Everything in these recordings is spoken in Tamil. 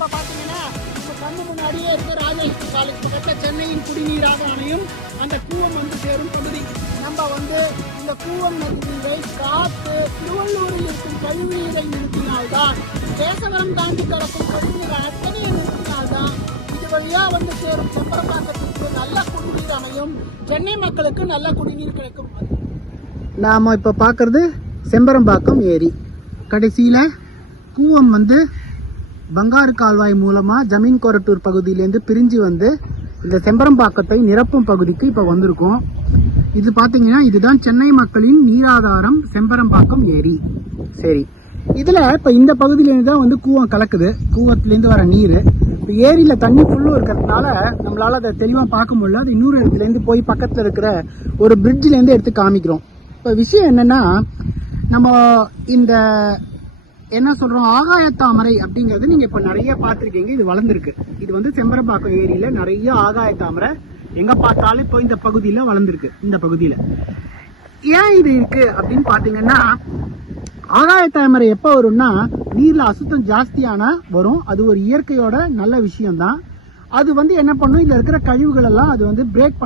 இப்ப பாத்தீங்கன்னா இப்ப கண்ணு முன்னாடியே இருக்க ராஜலட்சுமி காலேஜ் பக்கத்துல சென்னையின் குடிநீர் ஆணையம் அந்த கூவம் வந்து சேரும் பகுதி. நம்ம வந்து இந்த கூவம் நதிநீரை காத்து திருவள்ளூரில் இருக்கும் கழிவுநீரை நிறுத்தினால்தான், கேசவரம் தாண்டி கிடக்கும் கழிவுநீரை அத்தனையை நிறுத்தினால்தான் இது வழியா வந்து சேரும் செம்பரம்பாக்கத்திற்கு நல்ல குடிநீர் அமையும், சென்னை மக்களுக்கு நல்ல குடிநீர் கிடைக்கும். நாம இப்ப பாக்குறது செம்பரம்பாக்கம் ஏரி. கடைசியில கூவம் வந்து பங்காரு கால்வாய் மூலமா ஜமீன் கொரட்டூர் பகுதியிலேருந்து பிரிஞ்சு வந்து இந்த செம்பரம்பாக்கத்தை நிரப்பும் பகுதிக்கு இப்ப வந்திருக்கோம். இது பாத்தீங்கன்னா இதுதான் சென்னை மக்களின் நீராதாரம் செம்பரம்பாக்கம் ஏரி. சரி, இதுல இப்ப இந்த பகுதியிலேருந்து தான் வந்து கூவம் கலக்குது. கூவத்திலேருந்து வர நீர் இப்ப ஏரியில தண்ணி ஃபுல்லும் இருக்கிறதுனால நம்மளால அதை தெளிவா பார்க்க முடியல. அது இன்னொரு இடத்துல இருந்து போய் பக்கத்துல இருக்கிற ஒரு பிரிட்ஜ்ல இருந்து எடுத்து காமிக்கிறோம். இப்ப விஷயம் என்னன்னா, நம்ம இந்த என்ன சொல்றோம், ஆகாயத்தாமரை அப்படிங்கிறது நீங்க இப்ப நிறைய பார்த்திருக்கீங்க. இது வளர்ந்துருக்கு. இது வந்து செம்பரம்பாக்கம் ஏரியில நிறைய ஆகாயத்தாமரை எங்க பார்த்தாலும் இப்போ இந்த பகுதியில வளர்ந்துருக்கு. இந்த பகுதியில ஏன் இது இருக்கு அப்படின்னு பாத்தீங்கன்னா, ஆகாயத்தாமரை எப்ப வரும்னா நீர்ல அசுத்தம் ஜாஸ்தியான வரும். அது ஒரு இயற்கையோட நல்ல விஷயம்தான். அது வந்து என்ன பண்ணும், இதுல இருக்கிற கழிவுகள் எல்லாம் அது வந்து பிரேக்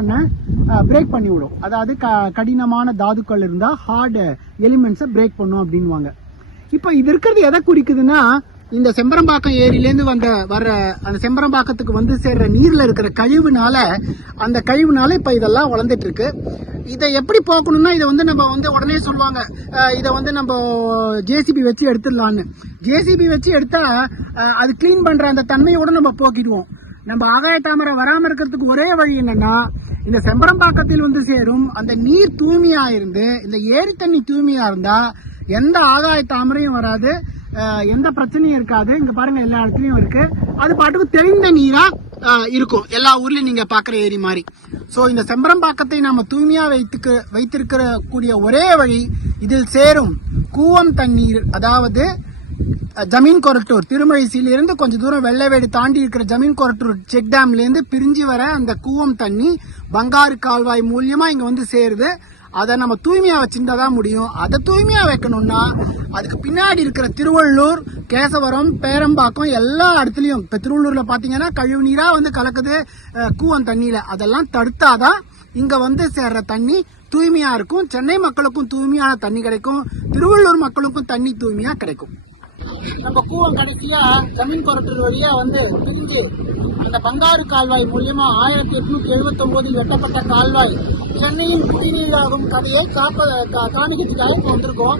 பண்ணி விடும். அதாவது கடினமான தாதுக்கள் இருந்தா ஹார்ட் எலிமெண்ட்ஸை பிரேக் பண்ணும் அப்படின்வாங்க. இப்ப இது இருக்கிறது எதை குறிக்குதுன்னா, இந்த செம்பரம்பாக்கம் ஏரியிலேருந்து வர்ற அந்த செம்பரம்பாக்கத்துக்கு வந்து சேர்ற நீர்ல இருக்கிற கழிவுனால, அந்த கழிவுனால இப்ப இதெல்லாம் வளர்ந்துட்டு இருக்கு. இதை எப்படி போக்கணும்னா, இதை வந்து நம்ம வந்து உடனே சொல்லுவாங்க, இதை வந்து நம்ம ஜேசிபி வச்சு எடுத்துடலான்னு. ஜேசிபி வச்சு எடுத்தா அது கிளீன் பண்ற அந்த தன்மையோட நம்ம போக்கிடுவோம். நம்ம ஆகாயத்தாமரை வராம இருக்கிறதுக்கு ஒரே வழி என்னன்னா, இந்த செம்பரம்பாக்கத்தில் வந்து சேரும் அந்த நீர் தூய்மையா இருந்து, இந்த ஏரி தண்ணி தூய்மையா இருந்தா எந்த ஆகாய தாமரையும் வராது, எந்த பிரச்சனையும் இருக்காது. இங்க பாருங்க, எல்லா இடத்துலயும் இருக்கு. அது பாட்டுக்கு தெளிந்த நீரா இருக்கும் எல்லா ஊர்லயும் நீங்க பாக்குற ஏரி மாதிரி. சோ இந்த செம்பரம்பாக்கத்தை நாம தூய்மையா வைத்திருக்கிற கூடிய ஒரே வழி, இதில் சேரும் கூவம் தண்ணீர், அதாவது ஜமீன் கொரட்டூர் திருமழிசையில இருந்து கொஞ்சம் தூரம் வெள்ளவேடு தாண்டி இருக்கிற ஜமீன் கொரட்டூர் செக் டேம்ல இருந்து பிரிஞ்சு வர அந்த கூவம் தண்ணி பங்காரு கால்வாய் மூலியமா இங்க வந்து சேருது. அதை நம்ம தூய்மையா வச்சிருந்தாதான் முடியும். அதை தூய்மையா வைக்கணும்னா அதுக்கு பின்னாடி இருக்கிற திருவள்ளூர், கேசவரம், பேரம்பாக்கம் எல்லா இடத்துலயும், இப்ப திருவள்ளூர்ல பாத்தீங்கன்னா கழிவு நீரா வந்து கலக்குது கூவம் தண்ணியில. அதெல்லாம் தடுத்தாதான் இங்க வந்து சேர்ற தண்ணி தூய்மையா இருக்கும். சென்னை மக்களுக்கும் தூய்மையான தண்ணி கிடைக்கும், திருவள்ளூர் மக்களுக்கும் தண்ணி தூய்மையா கிடைக்கும். நம்ம கூவம் கடைசியா ஜமீன் கொரட்டூர் வழியா வந்து பிரிஞ்சு அந்த பங்காரு கால்வாய் மூலியமா 1879 வெட்டப்பட்ட கால்வாய் சென்னையின் குடிநீராகும் கதையை காணிக்கிறதுக்காக இப்போ வந்திருக்கோம்.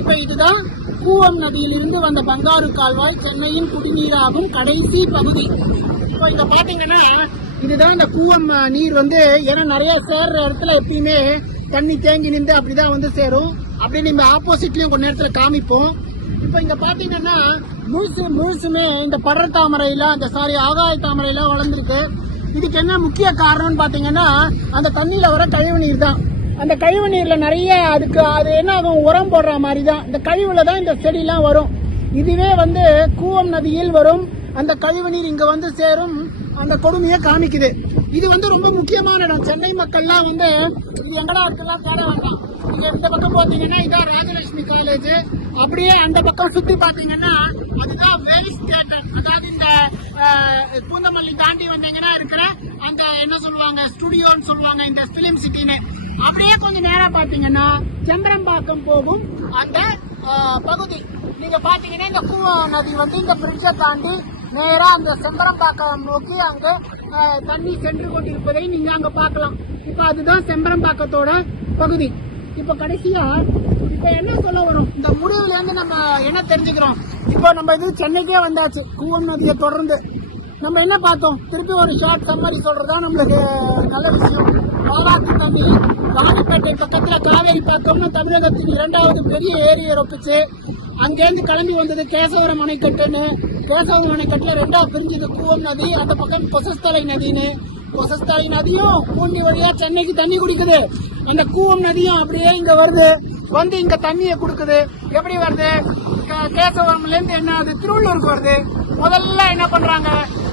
இப்ப இதுதான் கூவம் நதியிலிருந்து வந்த பங்காரு கால்வாய் சென்னையின் குடிநீராகும் கடைசி பகுதி. இப்போ இதை பாத்தீங்கன்னா இதுதான் இந்த கூவம் நீர் வந்து, ஏன்னா நிறைய சேர்ற இடத்துல எப்பயுமே தண்ணி தேங்கி நின்று அப்படிதான் வந்து சேரும். அப்படி நம்ம ஆப்போசிட்லயும் கொஞ்ச நேரத்துல காமிப்போம். இப்ப இங்க பாத்தீங்கன்னா முழுசுமே இந்த படர் தாமரையில ஆகாய தாமரையில வளர்ந்துருக்கு. இதுக்கு என்ன முக்கிய காரணம்னு பாத்தீங்கன்னா, அந்த தண்ணியில வர கழிவு நீர் தான். அந்த கழிவு நீர்ல நிறைய அது என்ன ஆகும், உரம் போடுற மாதிரி தான். இந்த கழிவுல தான் இந்த செடியெல்லாம் வரும். இதுவே வந்து கூவம் நதியில் வரும் அந்த கழிவு நீர் இங்க வந்து சேரும் அந்த கொடுமையை காமிக்குது. இது வந்து ரொம்ப முக்கியமான இடம். சென்னை மக்கள்லாம் வந்து இது எங்கடா இருக்குலாம் தேட வேண்டாம். இங்க இந்த பக்கம் பாத்தீங்கன்னா இதான் ராஜலட்சுமி காலேஜ். அப்படியே அந்த பக்கம் சுத்தி பாத்தீங்கன்னா அதுதான் வேவிஸ் தியேட்டர். அதாவது இந்த பூந்தமல்லி தாண்டி வந்தீங்கன்னா இருக்கிற அந்த என்ன சொல்லுவாங்க, ஸ்டுடியோன்னு சொல்லுவாங்க, இந்த பிலிம் சிட்டின்னு. அப்படியே கொஞ்சம் நேரம் பாத்தீங்கன்னா செம்பரம்பாக்கம் போகும் அந்த பகுதி. நீங்க பாத்தீங்கன்னா இந்த கூவம் நதி வந்து இந்த பிரிட்ஜை தாண்டி நேரா அந்த செம்பரம்பாக்கம் நோக்கி அங்க தண்ணி சென்று கொண்டிருப்பதை நீங்க அங்க பாக்கலாம். இப்ப அதுதான் செம்பரம்பாக்கத்தோட பகுதி. இப்ப கடைசியா இப்ப என்ன சொல்ல வரும், இந்த முடிவுல இருந்து நம்ம என்ன தெரிஞ்சுக்கிறோம், இப்ப நம்ம இது சென்னைக்கே வந்தாச்சு. கூவம் நதியை தொடர்ந்து நம்ம என்ன பார்த்தோம், திருப்பி ஒரு ஷார்ட் சம்மரி சொல்றதா நம்மளுக்கு நல்ல விஷயம். காவாத்தி தண்ணி ராணிப்பேட்டை பக்கத்துல காவேரி பாக்கம்னு தமிழகத்தின் 2வது பெரிய ஏரியை ரொப்பிச்சு. அங்கேருந்து கிளம்பி வந்தது கேசவரம் அணைக்கட்டுன்னு. கேசவரம் அணைக்கட்டுல 2ஆ பிரிஞ்சது கூவம் நதி. அந்த பக்கம் கொசஸ்தலை நதின்னு. கொசஸ்தலை நதியும் பூண்டி வழியா சென்னைக்கு தண்ணி குடிக்குது. அந்த கூவம் நதியும் அப்படியே இங்க வருது, வந்து இங்க தண்ணியை கொடுக்குது. எப்படி வருது, கேசவரம்ல இருந்து என்ன ஆகுது, திருவள்ளூருக்கு வருது. முதல்ல என்ன பண்றாங்க,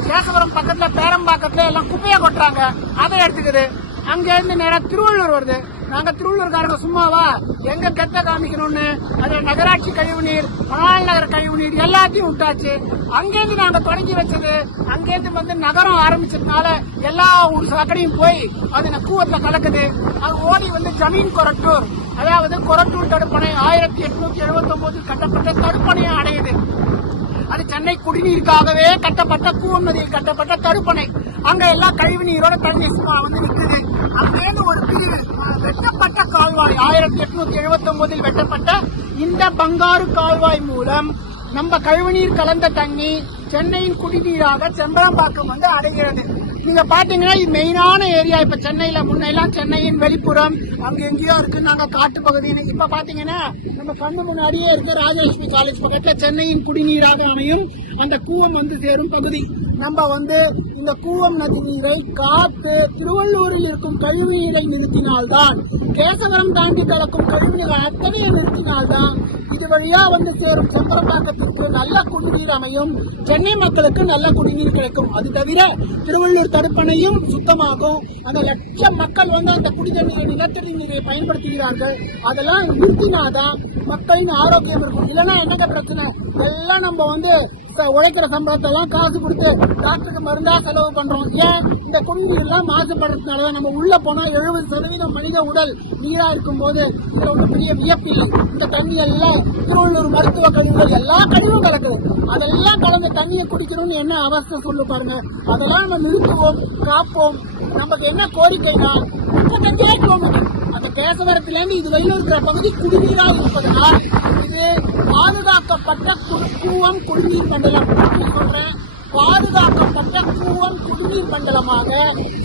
கேசவரம் பக்கத்துல பேரம்பாக்கத்துல எல்லாம் குப்பையை கொட்டுறாங்க, அதை எடுத்துக்குது. அங்க இருந்து நேரா திருவள்ளூர் வருது. நாங்க திருவள்ளூர்காரங்க சும்மாவா எங்க கெட்ட காமிக்கணும்னு அதுல நகராட்சி கழிவுநீர், மணால் நகர கழிவுநீர் எல்லாத்தையும் விட்டாச்சு. அங்கேருந்து நாங்க தொடங்கி வச்சது, அங்கேருந்து வந்து நகரம் ஆரம்பிச்சதுனால எல்லா ஊர் சாக்கடையும் போய் அது கூவத்துல கலக்குது. அது ஓடி வந்து ஜமீன் கொரட்டூர், அதாவது கொரட்டூர் தடுப்பணை 1879 கட்டப்பட்ட தடுப்பணையை அடையுது. அது சென்னை குடிநீருக்காகவே கட்டப்பட்ட கூவம் நதியில் கட்டப்பட்ட தடுப்பணை. அங்க எல்லாம் கழிவு நீரோட தண்ணி வந்து நிற்குது. அங்கேருந்து ஒரு பிரிவு வெட்டப்பட்ட கால்வாய் 1879 வெட்டப்பட்ட இந்த பங்காரு கால்வாய் மூலம் நம்ம கழிவுநீர் கலந்த தண்ணி சென்னையின் குடிநீராக செம்பரம்பாக்கம் வந்து அடைகிறது. நீங்க பாத்தீங்கன்னா இது மெயினான ஏரியா. இப்ப சென்னையில முன்னெல்லாம் சென்னையின் வெளிப்புறம் அங்க எங்கேயோ இருக்கு, நாங்க காட்டு பகுதின்னு. இப்ப பாத்தீங்கன்னா நம்ம கண்ணு முன்னாடியே இருக்கு ராஜலட்சுமி காலேஜ் பக்கத்துல சென்னையின் குடிநீராக அமையும் அந்த கூவம் வந்து சேரும் பகுதி. நம்ம வந்து இந்த கூவம் நதி நீரை காத்து திருவள்ளூரில் இருக்கும் கழிவு நீரை நிறுத்தினால்தான், கேசவரம் தாண்டி கலக்கும் கழிவு நீரை அத்தனையை நிறுத்தினால்தான் இது வழியா வந்து சேரும் செம்பரம்பாக்கத்திற்கு நல்ல குடிநீர் அமையும், சென்னை மக்களுக்கு நல்ல குடிநீர் கிடைக்கும். அது தவிர திருவள்ளூர் தடுப்பணையும் சுத்தமாகும். அந்த லட்சம் மக்கள் வந்து அந்த குடிநீரை நிலத்தடி நீரை பயன்படுத்துகிறார்கள். அதெல்லாம் நிறுத்தினாதான் மக்களின் ஆரோக்கியம் இருக்கும். இல்லைன்னா என்னங்க பிரச்சனை? எல்லாம் நம்ம வந்து உழைக்கிற சம்பளத்தை எல்லாம் காசு கொடுத்து டாக்டருக்கு மருந்தா செலவு பண்றோம். ஏன்? இந்த குடிநீர் எல்லாம் மாசுபடுறதுனால நம்ம உள்ள போனா 70% மனித உடல் நீரா இருக்கும் போது இதுல ஒன்றும் பெரிய வியப்பில்லை. இந்த தண்ணி எல்லாம் திருவள்ளூர் மருத்துவ கழிவுகள் எல்லா கழிவும் கலக்குது. அதெல்லாம் கலந்த தண்ணியை குடிக்கணும்னு என்ன அவஸ்தை சொல்லு பாருங்க. அதெல்லாம் நம்ம நிறுத்துவோம், காப்போம். நமக்கு என்ன கோரிக்கைனா 35 கிலோமீட்டர் அந்த கேசவரத்திலிருந்து இது வெளியில் இருக்கிற பகுதி குடிநீராக இருப்பதனால் இது பாதுகாக்கப்பட்ட கூவம் குடிநீர் மண்டலம் சொல்றேன். பாதுகாக்கப்பட்ட கூவம் குடிநீர் மண்டலமாக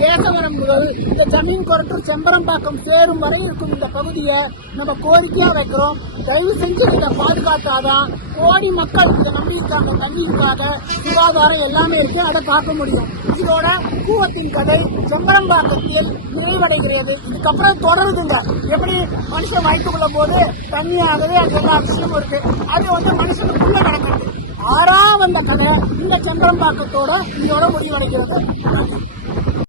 கேசவரம் முதல் இந்த ஜமீன் கொரட்டூர் செம்பரம்பாக்கம் சேரும் வரை இருக்கும் இந்த பகுதியை நம்ம கோரிக்கையா வைக்கிறோம். தயவு செஞ்சு இதை பாதுகாத்தாதான் கோடி மக்கள் இதை நம்பி இருக்காங்க. தண்ணிக்காக சுகாதாரம் எல்லாமே இருக்கு, அதை காக்க முடியும். இதோட கூவத்தின் கதை செம்பரம்பாக்கத்தில் நிறைவடைகிறது. இதுக்கப்புறம் தொடருதுங்க. எப்படி மனுஷன் வயிற்றுக்குள்ள போது தண்ணியாகவே அது எல்லா விஷயமும் இருக்கு. அது வந்து மனுஷனுக்குள்ள நடக்குது. ஆறா வந்த கதை இந்த செம்பரம்பாக்கத்தோட இதோட முடிவடைகிறது.